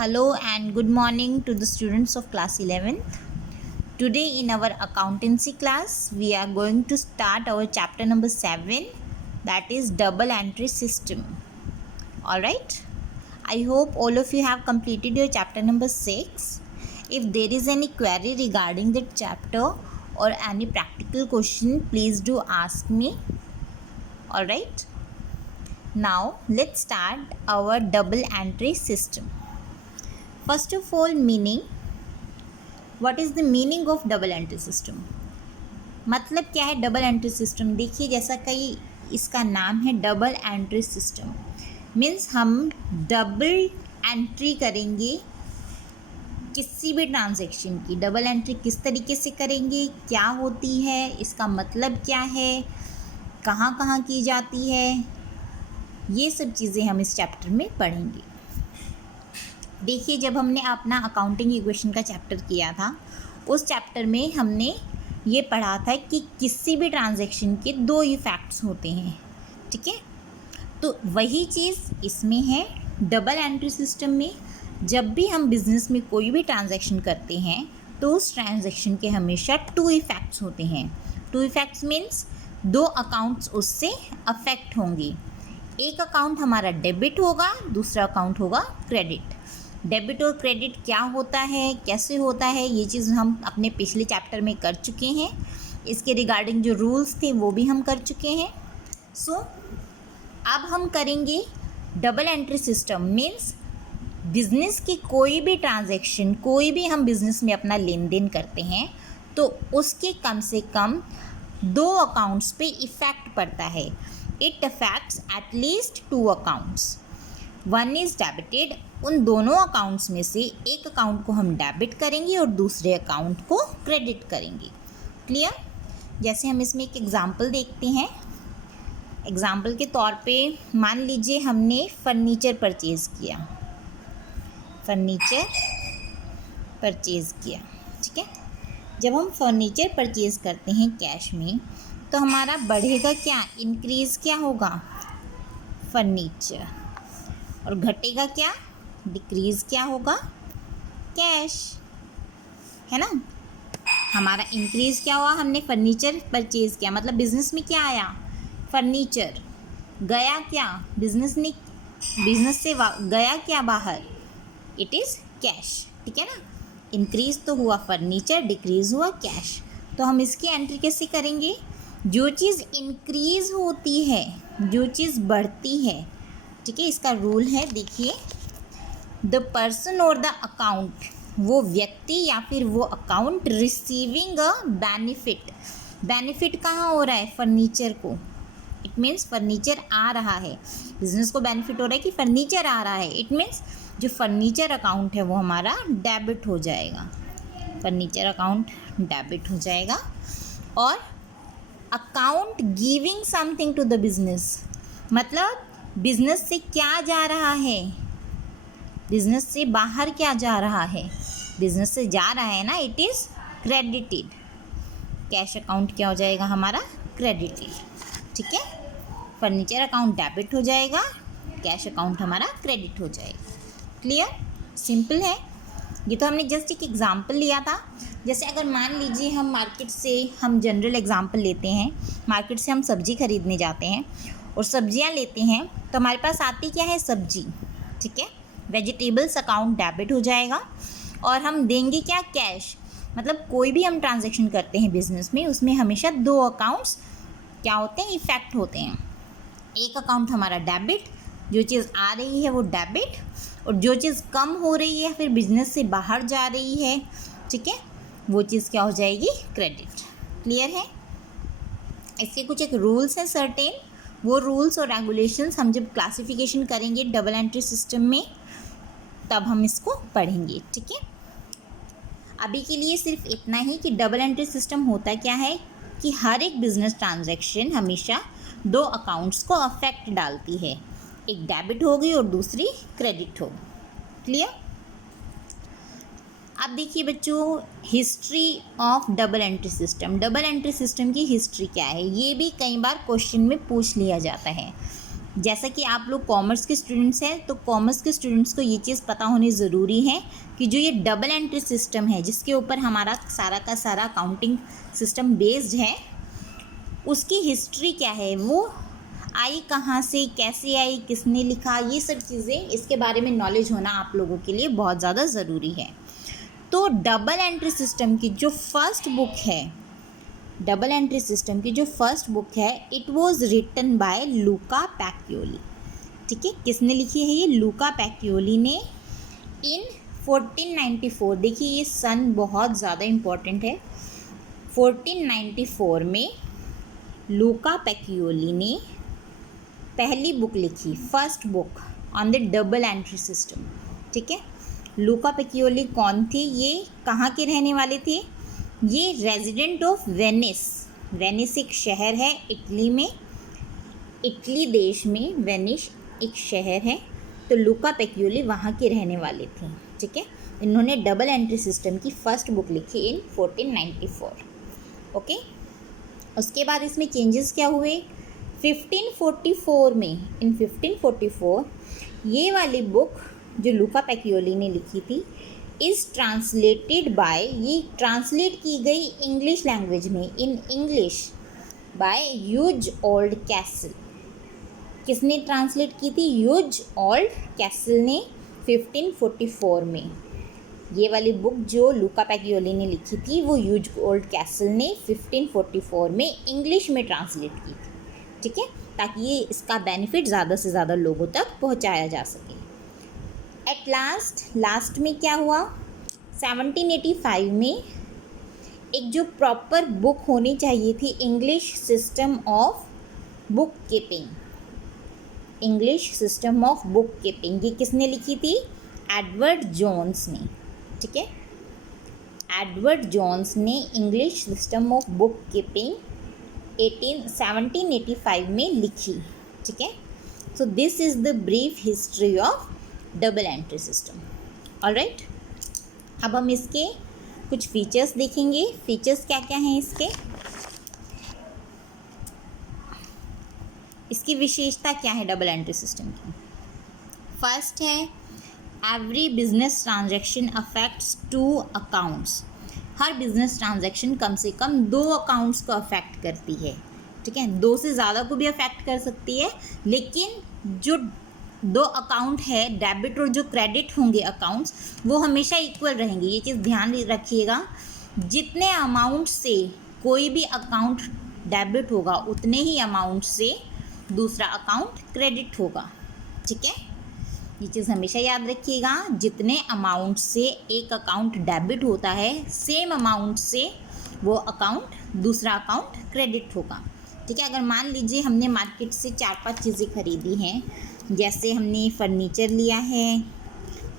Hello and good morning to the students of class 11th. Today in our accountancy class, we are going to start our chapter number 7, that is double entry system. Alright, I hope all of you have completed your chapter number 6. If there is any query regarding that chapter or any practical question, please do ask me. Alright, now let's start our double entry system. First of all, meaning. What is the meaning of double entry system? मतलब क्या है double entry system? देखिए, जैसा कि इसका नाम है double entry system, means हम डबल एंट्री करेंगे किसी भी ट्रांजैक्शन की। डबल एंट्री किस तरीके से करेंगे, क्या होती है, इसका मतलब क्या है, कहाँ कहाँ की जाती है, ये सब चीज़ें हम इस चैप्टर में पढ़ेंगे। देखिए, जब हमने अपना अकाउंटिंग इक्वेशन का चैप्टर किया था, उस चैप्टर में हमने ये पढ़ा था कि किसी भी ट्रांजैक्शन के दो इफेक्ट्स होते हैं। ठीक है, तो वही चीज़ इसमें है डबल एंट्री सिस्टम में। जब भी हम बिज़नेस में कोई भी ट्रांजैक्शन करते हैं तो उस ट्रांजैक्शन के हमेशा टू इफेक्ट्स होते हैं। टू इफेक्ट्स मीन्स दो अकाउंट्स उससे अफेक्ट होंगे। एक अकाउंट हमारा डेबिट होगा, दूसरा अकाउंट होगा क्रेडिट। डेबिट और क्रेडिट क्या होता है, कैसे होता है, ये चीज़ हम अपने पिछले चैप्टर में कर चुके हैं। इसके रिगार्डिंग जो रूल्स थे वो भी हम कर चुके हैं। सो अब हम करेंगे double entry system. Means business की कोई भी ट्रांजैक्शन, कोई भी हम बिजनेस में अपना लेन देन करते हैं तो उसके कम से कम दो अकाउंट्स पे इफ़ेक्ट पड़ता है। It affects at least to accounts. One is debited, उन दोनों अकाउंट्स में से एक अकाउंट को हम डेबिट करेंगे और दूसरे अकाउंट को क्रेडिट करेंगे। क्लियर? जैसे हम इसमें एक एग्ज़ाम्पल देखते हैं। एग्ज़ाम्पल के तौर पे मान लीजिए हमने फर्नीचर परचेज़ किया। ठीक है, जब हम फर्नीचर परचेज़ करते हैं कैश में तो हमारा बढ़ेगा क्या, इंक्रीज़ क्या होगा, फर्नीचर, और घटेगा क्या, डिक्रीज़ क्या होगा, कैश, है ना। हमारा इंक्रीज़ क्या हुआ, हमने फर्नीचर परचेज़ किया, मतलब बिज़नेस में क्या आया, फर्नीचर। गया क्या, बिज़नेस से गया क्या बाहर, इट इज़ कैश। ठीक है ना, इंक्रीज़ तो हुआ फर्नीचर, डिक्रीज़ हुआ कैश। तो हम इसकी एंट्री कैसे करेंगे? जो चीज़ इंक्रीज़ होती है, जो चीज़ बढ़ती है, ठीक है, इसका रूल है, देखिए, द पर्सन और द अकाउंट, वो व्यक्ति या फिर वो account receiving a benefit. Benefit कहाँ हो रहा है, फर्नीचर को। इट मीन्स फर्नीचर आ रहा है, बिजनेस को बेनिफिट हो रहा है कि फर्नीचर आ रहा है। इट मीन्स जो फर्नीचर अकाउंट है वो हमारा डेबिट हो जाएगा, फर्नीचर अकाउंट डेबिट हो जाएगा। और account giving something to the business, मतलब बिजनेस से क्या जा रहा है, बिजनेस से बाहर क्या जा रहा है, बिजनेस से जा रहा है ना, it is credited. Cash account क्या हो जाएगा हमारा, क्रेडिटेड। ठीक है, फर्नीचर अकाउंट डेबिट हो जाएगा, कैश अकाउंट हमारा क्रेडिट हो जाएगा। क्लियर? सिंपल है। ये तो हमने जस्ट एक एग्जांपल लिया था। जैसे अगर मान लीजिए हम मार्केट से, हम जनरल एग्जांपल लेते हैं, मार्केट से हम सब्ज़ी खरीदने जाते हैं और सब्जियां लेते हैं तो हमारे पास आती क्या है, सब्जी। ठीक है, वेजिटेबल्स अकाउंट डेबिट हो जाएगा और हम देंगे क्या, कैश। मतलब कोई भी हम ट्रांजैक्शन करते हैं बिजनेस में, उसमें हमेशा दो अकाउंट्स क्या होते हैं, इफेक्ट होते हैं। एक अकाउंट हमारा डेबिट, जो चीज़ आ रही है वो डेबिट, और जो चीज़ कम हो रही है फिर बिजनेस से बाहर जा रही है, ठीक है, वो चीज़ क्या हो जाएगी, क्रेडिट। क्लियर है? इसके कुछ एक रूल्स हैं सर्टेन, वो रूल्स और रेगुलेशंस हम जब क्लासिफिकेशन करेंगे डबल एंट्री सिस्टम में तब हम इसको पढ़ेंगे। ठीक है, अभी के लिए सिर्फ इतना ही कि डबल एंट्री सिस्टम होता क्या है कि हर एक बिजनेस ट्रांजैक्शन हमेशा दो अकाउंट्स को अफेक्ट डालती है, एक डेबिट होगी और दूसरी क्रेडिट होगी। क्लियर? अब देखिए बच्चों, history of double entry system. Double entry system की हिस्ट्री क्या है, ये भी कई बार क्वेश्चन में पूछ लिया जाता है। जैसा कि आप लोग कॉमर्स के स्टूडेंट्स हैं तो कॉमर्स के स्टूडेंट्स को ये चीज़ पता होनी ज़रूरी है कि जो ये डबल एंट्री सिस्टम है जिसके ऊपर हमारा सारा का सारा अकाउंटिंग सिस्टम बेस्ड है, उसकी हिस्ट्री क्या है, वो आई कहाँ से, कैसे आई, किसने लिखा, ये सब चीज़ें इसके बारे में नॉलेज होना आप लोगों के लिए बहुत ज़्यादा ज़रूरी है। तो डबल एंट्री सिस्टम की जो फर्स्ट बुक है, डबल एंट्री सिस्टम की जो फर्स्ट बुक है, it was written by Luka Pacioli. ठीक है, किसने लिखी है ये? लूका पैकियोली ने इन 1494। देखिए ये सन बहुत ज़्यादा इम्पोर्टेंट है। 1494 में लूका पैकियोली ने पहली बुक लिखी, first book on the double entry system. ठीक है, लूका पैकियोली कौन थे? ये कहाँ के रहने वाले थे? ये रेजिडेंट ऑफ वेनिस। वेनिस एक शहर है इटली में, इटली देश में वेनिस एक शहर है, तो लूका पैकियोली वहाँ के रहने वाले थे। ठीक है, इन्होंने डबल एंट्री सिस्टम की फर्स्ट बुक लिखी इन 1494। ओके, उसके बाद इसमें चेंजेस क्या हुए? 1544 में, इन 1544 ये वाली बुक जो लूका पैकियोली ने लिखी थी इज़ ट्रांसलेटेड बाय, ये ट्रांसलेट की गई इंग्लिश लैंग्वेज में, in English, by Hugh Oldcastle. किसने ट्रांसलेट की थी? ह्यूज ओल्ड कैसल ने 1544 में। ये वाली बुक जो लूका पैकियोली ने लिखी थी वो ह्यूज ओल्ड कैसल ने 1544 में इंग्लिश में ट्रांसलेट की थी। ठीक है, ताकि ये इसका बेनिफिट ज़्यादा से ज़्यादा लोगों तक पहुंचाया जा सके। एट लास्ट में क्या हुआ? 1785 में एक जो प्रॉपर बुक होनी चाहिए थी, English system of book keeping, English system of book keeping, ये किसने लिखी थी? एडवर्ड जोन्स ने। ठीक है, एडवर्ड जोन्स ने English system of book keeping 1785 में लिखी। ठीक है, so this is the brief history of double entry system. Alright, अब हम इसके कुछ फीचर्स देखेंगे। फीचर्स क्या क्या हैं इसके, इसकी विशेषता क्या है डबल एंट्री सिस्टम की? फर्स्ट है every business transaction affects 2 accounts. हर बिजनेस ट्रांजैक्शन कम से कम 2 अकाउंट्स को अफेक्ट करती है। ठीक है, 2 से ज़्यादा को भी अफेक्ट कर सकती है, लेकिन जो 2 अकाउंट है, डेबिट और जो क्रेडिट होंगे अकाउंट्स, वो हमेशा इक्वल रहेंगे। ये चीज़ ध्यान रखिएगा, जितने अमाउंट से कोई भी अकाउंट डेबिट होगा उतने ही अमाउंट से दूसरा अकाउंट क्रेडिट होगा। ठीक है, ये चीज़ हमेशा याद रखिएगा, जितने अमाउंट से एक अकाउंट डेबिट होता है सेम अमाउंट से वो अकाउंट दूसरा अकाउंट क्रेडिट होगा। ठीक है, अगर मान लीजिए हमने मार्केट से 4-5 चीज़ें खरीदी हैं, जैसे हमने फर्नीचर लिया है,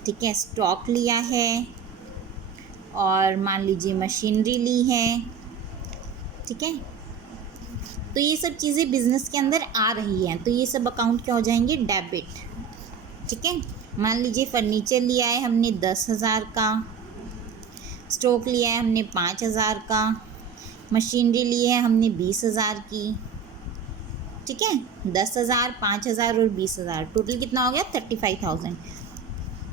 ठीक है, स्टॉक लिया है, और मान लीजिए मशीनरी ली है। ठीक है, तो ये सब चीज़ें बिजनेस के अंदर आ रही हैं, तो ये सब अकाउंट क्या हो जाएंगे? डेबिट। ठीक है, मान लीजिए फर्नीचर लिया है हमने 10,000 का, स्टॉक लिया है हमने 5,000 का, मशीनरी ली है हमने 20,000 की। ठीक है, 10,000, 5,000 और 20,000, टोटल कितना हो गया? 35,000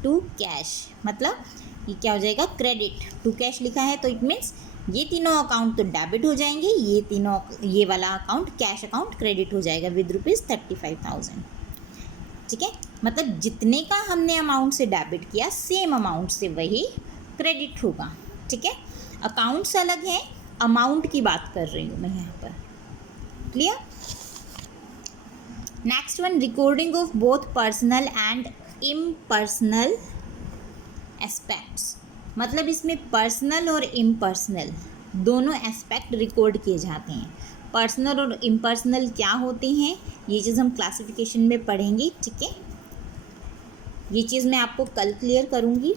टू कैश। मतलब ये क्या हो जाएगा? क्रेडिट टू कैश लिखा है, तो इट मीन्स ये तीनों अकाउंट तो डेबिट हो जाएंगे, ये वाला अकाउंट कैश अकाउंट क्रेडिट हो जाएगा विद ₹35,000। ठीक है, मतलब जितने का हमने अमाउंट से डेबिट किया सेम अमाउंट से वही क्रेडिट होगा। ठीक है, अकाउंट्स अलग हैं, अमाउंट की बात कर रही हूँ मैं यहाँ पर। Clear? Next one, recording of both personal and impersonal aspects. मतलब इसमें पर्सनल और इम्पर्सनल दोनों एस्पेक्ट रिकॉर्ड किए जाते हैं। पर्सनल और इम्पर्सनल क्या होते हैं ये चीज़ हम क्लासिफिकेशन में पढ़ेंगे। ठीक है, ये चीज़ मैं आपको कल क्लियर करूँगी।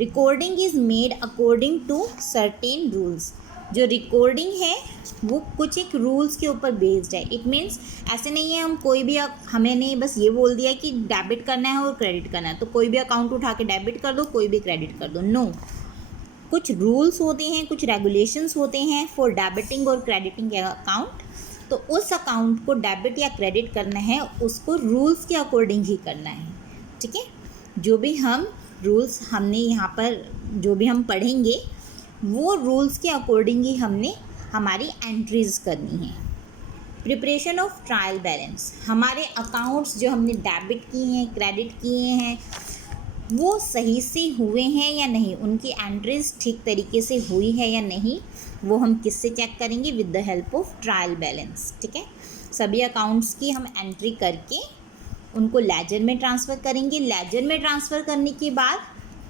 Recording is made according to certain rules. जो रिकॉर्डिंग है वो कुछ एक रूल्स के ऊपर बेस्ड है। इट मीन्स ऐसे नहीं है हम कोई भी, हमें नहीं बस ये बोल दिया कि डेबिट करना है और क्रेडिट करना है तो कोई भी अकाउंट उठा के डेबिट कर दो, कोई भी क्रेडिट कर दो। नो, कुछ रूल्स होते हैं, कुछ रेगुलेशंस होते हैं फॉर डेबिटिंग और क्रेडिटिंग अकाउंट। तो उस अकाउंट को डेबिट या क्रेडिट करना है उसको रूल्स के अकॉर्डिंग ही करना है, ठीक है। जो भी हम रूल्स हमने यहाँ पर जो भी हम पढ़ेंगे वो रूल्स के अकॉर्डिंग ही हमने हमारी एंट्रीज़ करनी है। प्रिपरेशन ऑफ ट्रायल बैलेंस, हमारे अकाउंट्स जो हमने डेबिट किए हैं क्रेडिट किए हैं वो सही से हुए हैं या नहीं, उनकी एंट्रीज ठीक तरीके से हुई है या नहीं, वो हम किससे चेक करेंगे? With the help of trial balance, ठीक है। सभी अकाउंट्स की हम एंट्री करके उनको लेजर में ट्रांसफ़र करेंगे। लेजर में ट्रांसफ़र करने के बाद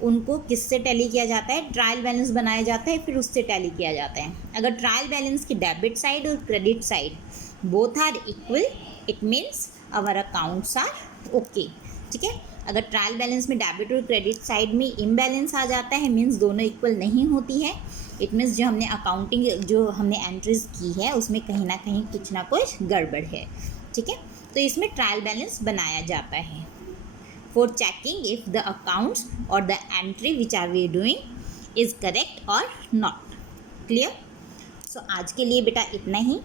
उनको किससे टैली किया जाता है? ट्रायल बैलेंस बनाया जाता है, फिर उससे टैली किया जाता है। अगर ट्रायल बैलेंस की डेबिट साइड और credit side both are equal, it means our accounts are okay, ठीक है। अगर ट्रायल बैलेंस में डेबिट और क्रेडिट साइड में इम्बैलेंस आ जाता है, मीन्स दोनों इक्वल नहीं होती है, इट मीन्स जो हमने अकाउंटिंग जो हमने एंट्रीज की है उसमें कहीं ना कहीं कुछ ना कुछ गड़बड़ है, ठीक है। तो इसमें ट्रायल बैलेंस बनाया जाता है for checking if the accounts और the entry which are we doing is correct और नॉट। क्लियर? सो आज के लिए बेटा इतना ही।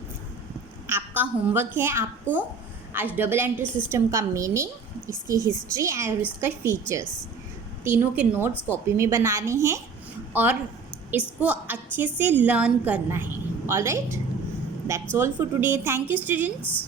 आपका होमवर्क है आपको आज डबल एंट्री सिस्टम का मीनिंग, इसकी हिस्ट्री और इसका फीचर्स तीनों के नोट्स कॉपी में बनाने हैं और इसको अच्छे से लर्न करना है। Alright, that's all for today. Thank you students.